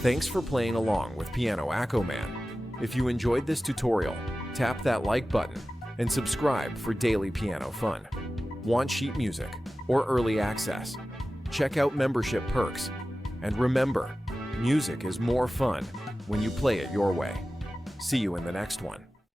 Thanks for playing along with Piano AccoMan. If you enjoyed this tutorial, tap that like button and subscribe for daily piano fun. Want sheet music or early access? Check out membership perks. And remember, music is more fun when you play it your way. See you in the next one.